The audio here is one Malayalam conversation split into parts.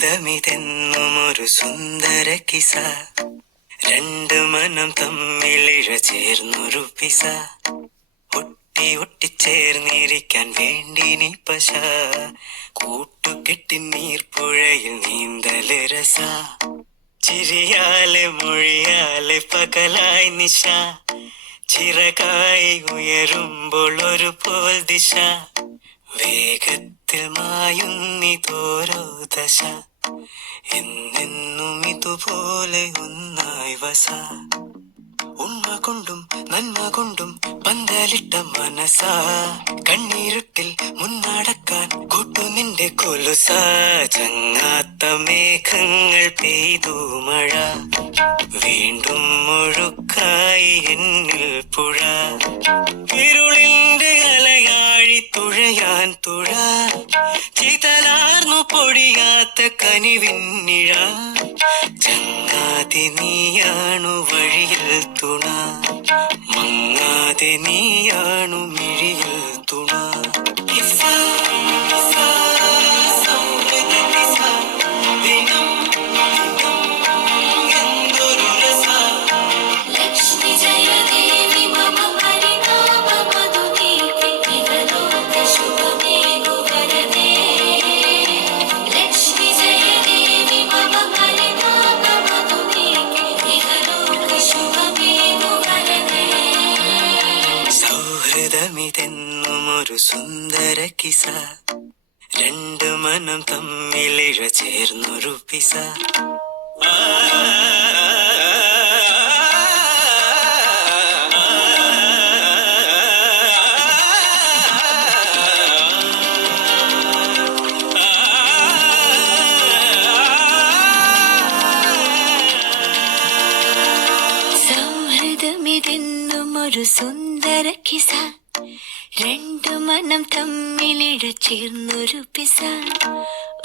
സൗഹൃദമിതെന്നുമൊരു സുന്ദര കിസ, രണ്ട് മനം തമ്മിലിഴ ചേർന്നൊരു പിസ, ഒട്ടി ഒട്ടിച്ചേർന്നിരിക്കാൻ വേണ്ടി നീ പശ, കൂട്ടുകെട്ടി നീർപ്പുഴയിൽ നീന്തല് രസ, ചിരിയാലെ മൊഴിയാലെ പകലായി നിശ, ചിറകായി ഉയരുമ്പോൾ ഒരു പോൽ ദിശ, വേഗത്തിൽ മായുന്നിതോരോ ദശ, എന്നെന്നും ഇതുപോലെ ഒന്നായി വസ, ഉണ്മ കൊണ്ടും നന്മ കൊണ്ടും പന്തലിട്ട മനസ, കണ്ണീരുട്ടിൽ മുന്നടക്കാൻ കൂട്ടു നിന്റെ കൊലുസ, ചങ്ങാത്ത മേഘങ്ങൾ പെയ്തു മഴ, വീണ്ടും മുഴുക്കായി എന്നിൽ പുഴ, ഇരുളിന്റെ അലയാഴി തുഴയാൻ തുഴ, ചിതലാർന്നു പൊടിയാത്ത കനിവിന്നിഴ, ചങ്ങാതി നീയാണു വഴിയിൽ തുണ, മങ്ങാതെ നീയാണു മിഴിയിൽ തുണ. സൗഹൃദമിതെന്നുമൊരു സുന്ദര കിസ, രണ്ട് മനം തമ്മിലിഴ ചേർന്നൊരു പിസ. സൗഹൃദമിതെന്നുമൊരു സുന്ദര കിസ, രണ്ടു മനം തമ്മിലിഴ ചേർന്നൊരു പിസ,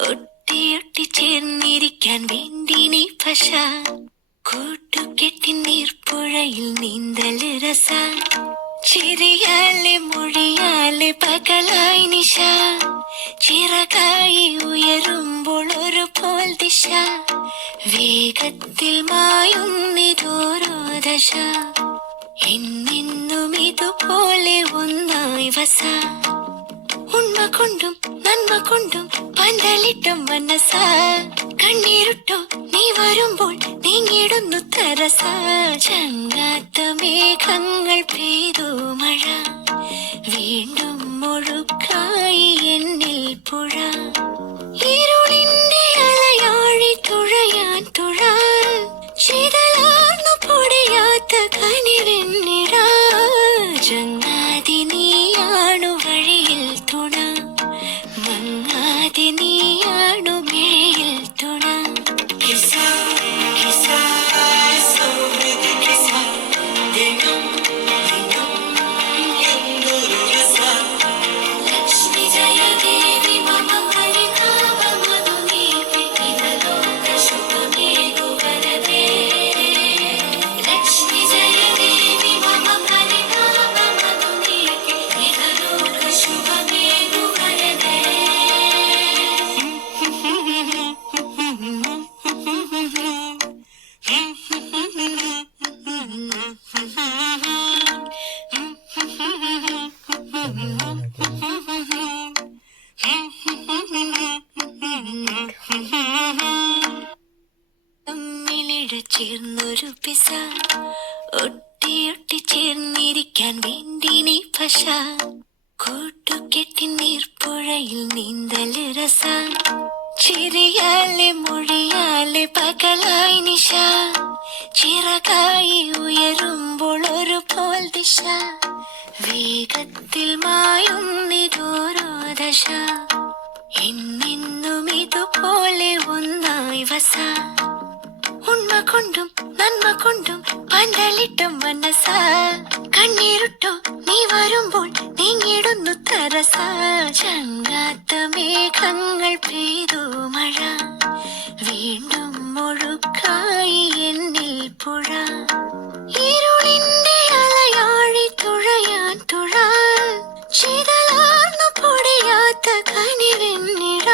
ഒട്ടിയൊട്ടി ചേർന്നിരിക്കാൻ വേണ്ടി നീ പശ, കൂട്ടുകെട്ടി നീർപ്പുഴയിൽ നീന്തല് രസ, ചിരിയാലെ മൊഴിയാലെ പകലായി നിശ, ചിറകായി ഉയരുമ്പോൾ ഒരു പോൽ ദിശ, വേഗത്തിൽ മായുന്നിതോരോ ദശ, എന്നെന്നും ഇതുപോലെ ഒന്നായി വസ, ഉണ്മ കൊണ്ടും നന്മ കൊണ്ടും പന്തലിട്ട മനസ, കണ്ണീരുട്ടോ നീ വരുമ്പോൾ നീങ്ങിടുന്നു തരസ, ചങ്ങാത്ത മേഘങ്ങൾ പെയ്തു മഴ, വീണ്ടും മുഴുക്കായി എന്നിൽ പുഴ, ഇരുളിന്റെ അലയാഴി തുഴയാൻ തുഴ, ചിതലാർന്നു പൊടിയാത്ത കനിവെന്നിട, ചങ്ങാതി നീയാണു വഴിയിൽ തുണ, മങ്ങാതി നീയാണു മിഴിയിൽ തുണ. കിസ കിസ സൗഹൃദ കിസ, ദിനം ദിനം എന്തൊരു രസ, ലക്ഷ്മി ജയദേവി മമ പരിതാപ മധുനീപി, ഇഹലോക ശുഭമേകു വരദേ, ലക്ഷ്മി ജയദേവി മമ പരിതാപ മധുനീപി, ഇഹലോക ശുഭമേകു വരദേ. തമ്മിലിഴ ചേർന്നൊരു പിസ, ഒട്ടിയൊട്ടി ചേർന്നിരിക്കാൻ വേണ്ടി നീ പശ, കൂട്ടുകെട്ടി നീർപ്പുഴയിൽ നീന്തല് രസ, ചിരിയാലെ മൊഴിയാലെ പകലായി നിശ, ചിറകായി ഉയരുമ്പോൾ ഒരു പോൽ ദിശ, വേഗത്തിൽ മായുന്നിതോരോ ദശ, എന്നെന്നും ഇതുപോലെ ഒന്നായി വസ, ഉണ്മ കൊണ്ടും നന്മ കൊണ്ടും പന്തലിട്ട മനസ, കണ്ണീരുട്ടോ നീ വരുമ്പോൾ നീങ്ങിടുന്നു തരസ, ചങ്ങാത്ത മേഘങ്ങൾ പെയ്തു മഴ, വീണ്ടും മുഴുക്കായി എന്നിൽ പുഴ, ഇരുളിന്റെ അലയാഴി തുഴയാൻ തുഴ, ചിതലാർന്നു പൊടിയാത്ത കനിവെന്നിട,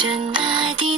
ചങ്ങാതി